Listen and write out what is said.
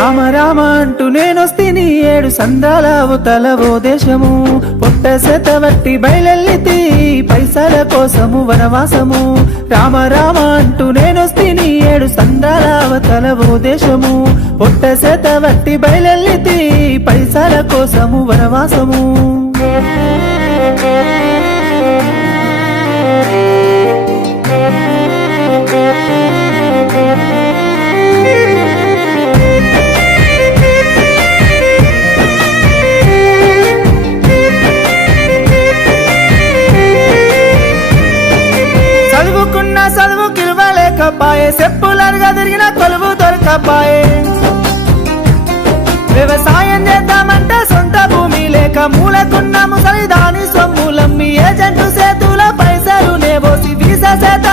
రామ రామ అంటూ నేనొస్తిని ఏడు సంద్రాల అవతలవో దేశము పొట్ట శతవట్టి బయలెల్లితి పైసల కోసము వనవాసము రామ రామ అంటూ నేనొస్తిని ఏడు సంద్రాల అవతలవో దేశము పొట్ట శతవట్టి బయలెల్లితి పైసల కోసము వనవాసము చదువుకున్న చదువు కిలవలేకపాయే చెప్పులరుగా తిరిగిన కొలువు దొరకపాయే వ్యవసాయం చేద్దామంటే సొంత భూమి లేక మూలకున్న ముసలి దాని సొమ్ములమ్మి ఏజెంటు చేతుల పైసలు నేబోసి వీసా చేత